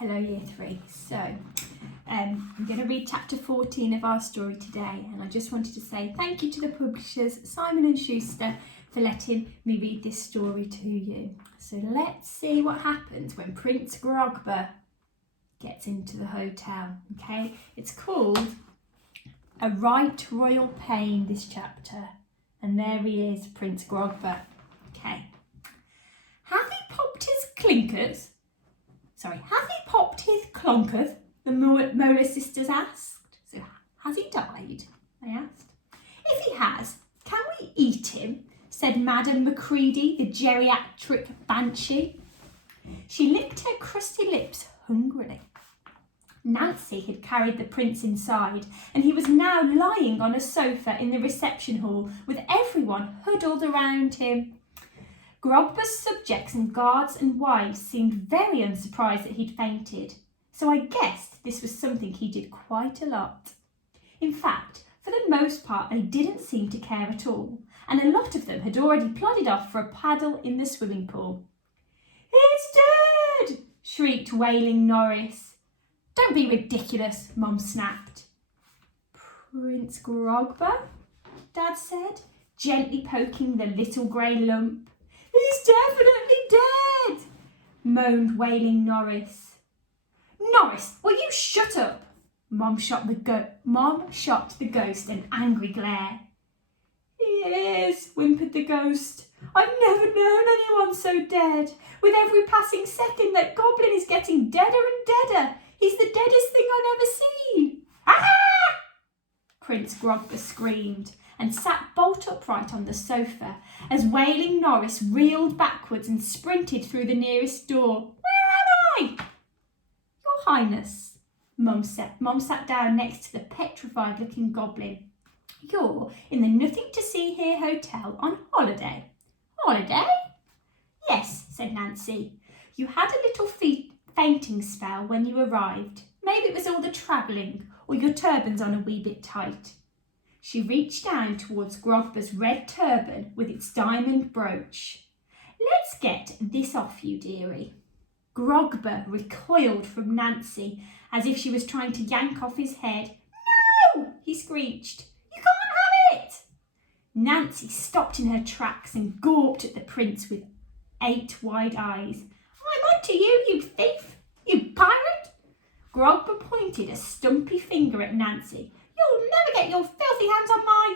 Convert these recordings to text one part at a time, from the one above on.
Hello Year 3. So I'm going to read chapter 14 of our story today, and I just wanted to say thank you to the publishers Simon & Schuster for letting me read this story to you. So let's see what happens when Prince Grogber gets into the hotel. Okay, it's called A Right Royal Pain, this chapter, and there he is, Prince Grogber. Okay, have he popped his clinkers? Has he popped his clonkers? The Molar sisters asked. So, has he died? They asked. If he has, can we eat him? Said Madame Macready, the geriatric banshee. She licked her crusty lips hungrily. Nancy had carried the prince inside, and he was now lying on a sofa in the reception hall with everyone huddled around him. Grogber's subjects and guards and wives seemed very unsurprised that he'd fainted, so I guessed this was something he did quite a lot. In fact, for the most part, they didn't seem to care at all, and a lot of them had already plodded off for a paddle in the swimming pool. "He's dead!" shrieked wailing Norris. "Don't be ridiculous," Mum snapped. "Prince Grogber?" Dad said, gently poking the little grey lump. "He's definitely dead," moaned wailing Norris. "Norris, will you shut up?" Mum shot the ghost an angry glare. "He is," whimpered the ghost. "I've never known anyone so dead. With every passing second, that goblin is getting deader and deader. He's the deadest thing I've ever seen." "Ah!" Prince Grogber screamed and sat bolt upright on the sofa as wailing Norris reeled backwards and sprinted through the nearest door. "Where am I?" "Your Highness," Mum sat down next to the petrified-looking goblin. "You're in the nothing-to-see-here hotel on holiday." "Holiday?" "Yes," said Nancy. "You had a little fainting spell when you arrived. Maybe it was all the travelling, or your turban's on a wee bit tight." She reached down towards Grogber's red turban with its diamond brooch. "Let's get this off you, dearie." Grogber recoiled from Nancy as if she was trying to yank off his head. "No!" he screeched. "You can't have it!" Nancy stopped in her tracks and gawped at the prince with 8 wide eyes. "I'm on to you, you thief! You pirate!" Grogber pointed a stumpy finger at Nancy. "You'll never get your filthy hands on my—"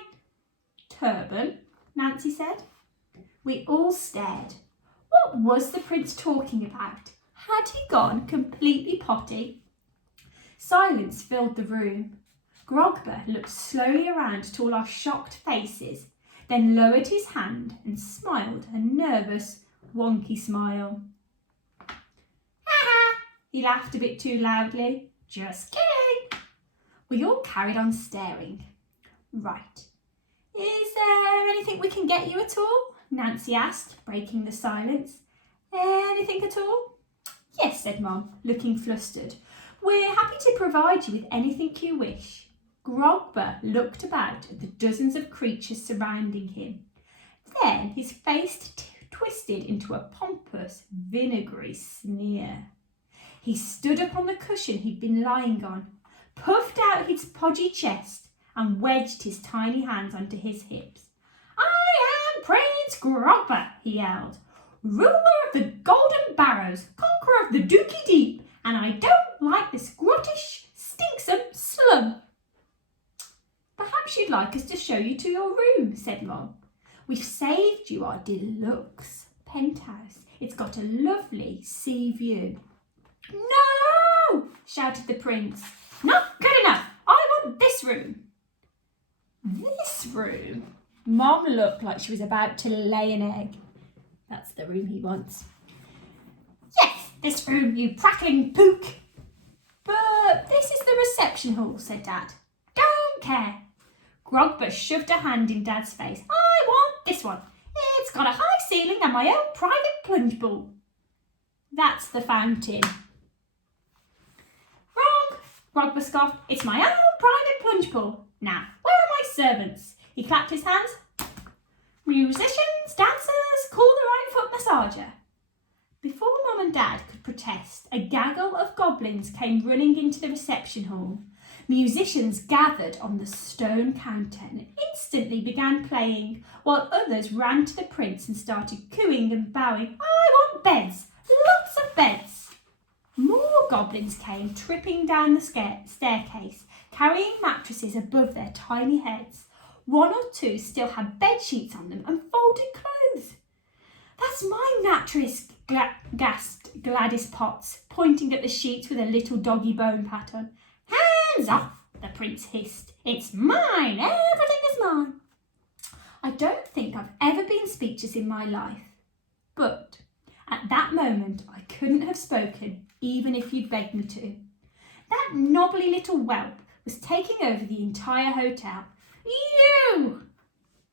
"Turban," Nancy said. We all stared. What was the prince talking about? Had he gone completely potty? Silence filled the room. Grogber looked slowly around at all our shocked faces, then lowered his hand and smiled a nervous, wonky smile. "Ha ha!" he laughed a bit too loudly. "Just kidding." We all carried on staring. "Right. Is there anything we can get you at all?" Nancy asked, breaking the silence. "Anything at all?" "Yes," said Mum, looking flustered. "We're happy to provide you with anything you wish." Grogber looked about at the dozens of creatures surrounding him. Then his face twisted into a pompous, vinegary sneer. He stood up on the cushion he'd been lying on, puffed out his podgy chest and wedged his tiny hands onto his hips. "I am Prince Grogber," he yelled, "ruler of the Golden Barrows, conqueror of the Dookie Deep, and I don't like this grottish, stinksome slum." "Perhaps you'd like us to show you to your room," said Mum. "We've saved you our deluxe penthouse. It's got a lovely sea view." "No!" shouted the prince. "Not good enough. I want this room." "This room?" Mum looked like she was about to lay an egg. "That's the room he wants." "Yes, this room, you prattling pook." "But this is the reception hall," said Dad. "Don't care." Grogber shoved a hand in Dad's face. "I want this one. It's got a high ceiling and my own private plunge pool." "That's the fountain." "Wrong," Grogber scoffed. "It's my own private plunge pool. Now, where are my servants?" He clapped his hands. "Musicians, dancers, call the right foot massager." Before Mum and Dad could protest, a gaggle of goblins came running into the reception hall. Musicians gathered on the stone counter and instantly began playing, while others ran to the prince and started cooing and bowing. I want beds! Lots of beds! More goblins came tripping down the staircase, carrying mattresses above their tiny heads. One or two still had bed sheets on them and folded clothes. That's my mattress, gasped Gladys Potts, pointing at the sheets with a little doggy bone pattern. Hands off, the prince hissed. It's mine, everything is mine. I don't think I've ever been speechless in my life, but at that moment I couldn't have spoken, even if you'd begged me to. That knobbly little whelp was taking over the entire hotel. You!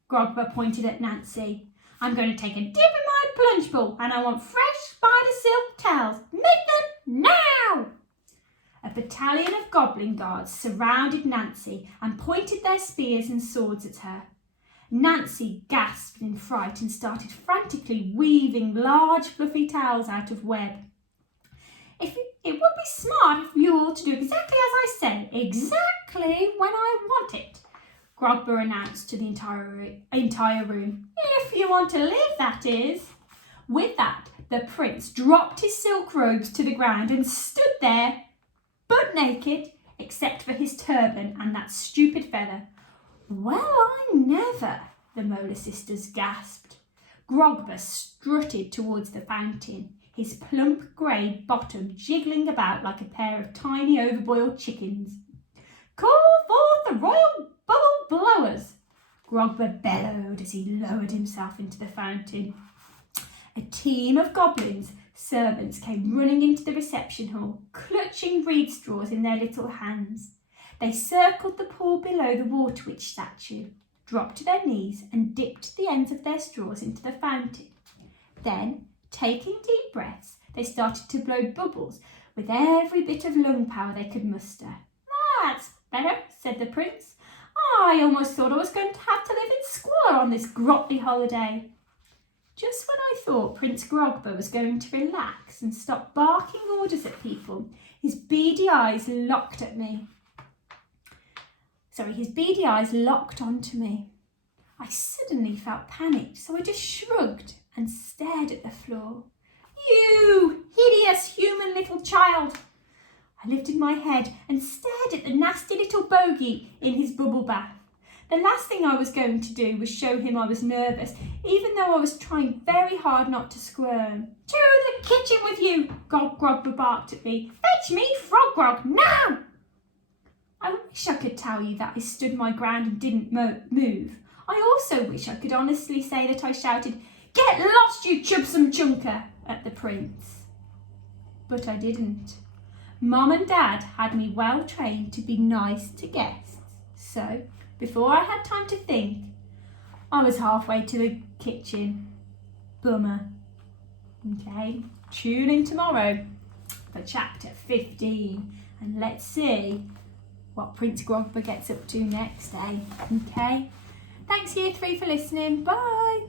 Grogber pointed at Nancy. I'm going to take a dip in my plunge pool and I want fresh spider silk towels. Make them now! A battalion of goblin guards surrounded Nancy and pointed their spears and swords at her. Nancy gasped in fright and started frantically weaving large fluffy towels out of web. It would be smart if you all to do exactly as I say, exactly when I want it, Grogber announced to the entire room. If you want to live, that is. With that, the prince dropped his silk robes to the ground and stood there, butt naked, except for his turban and that stupid feather. Well, I never, the Molar sisters gasped. Grogber strutted towards the fountain, his plump grey bottom jiggling about like a pair of tiny overboiled chickens. Call forth the royal bubble blowers, Grogber bellowed as he lowered himself into the fountain. A team of goblins, servants, came running into the reception hall, clutching reed straws in their little hands. They circled the pool below the water witch statue, dropped to their knees and dipped the ends of their straws into the fountain. Then, taking deep breaths, they started to blow bubbles with every bit of lung power they could muster. That's better, said the prince. I almost thought I was going to have to live in squalor on this grotty holiday. Just when I thought Prince Grogber was going to relax and stop barking orders at people, his beady eyes locked onto me. I suddenly felt panicked, so I just shrugged and stared at the floor. You hideous human little child! I lifted my head and stared at the nasty little bogey in his bubble bath. The last thing I was going to do was show him I was nervous, even though I was trying very hard not to squirm. To the kitchen with you, Grogber barked at me. Fetch me Frog Grog, now! I wish I could tell you that I stood my ground and didn't move. I also wish I could honestly say that I shouted, Get lost, you chubsome chunker, at the prince. But I didn't. Mum and Dad had me well trained to be nice to guests, so before I had time to think, I was halfway to the kitchen. Bummer. Okay, tune in tomorrow for chapter 15 and let's see what Prince Grogber gets up to next, Okay? Thanks, Year 3, for listening. Bye!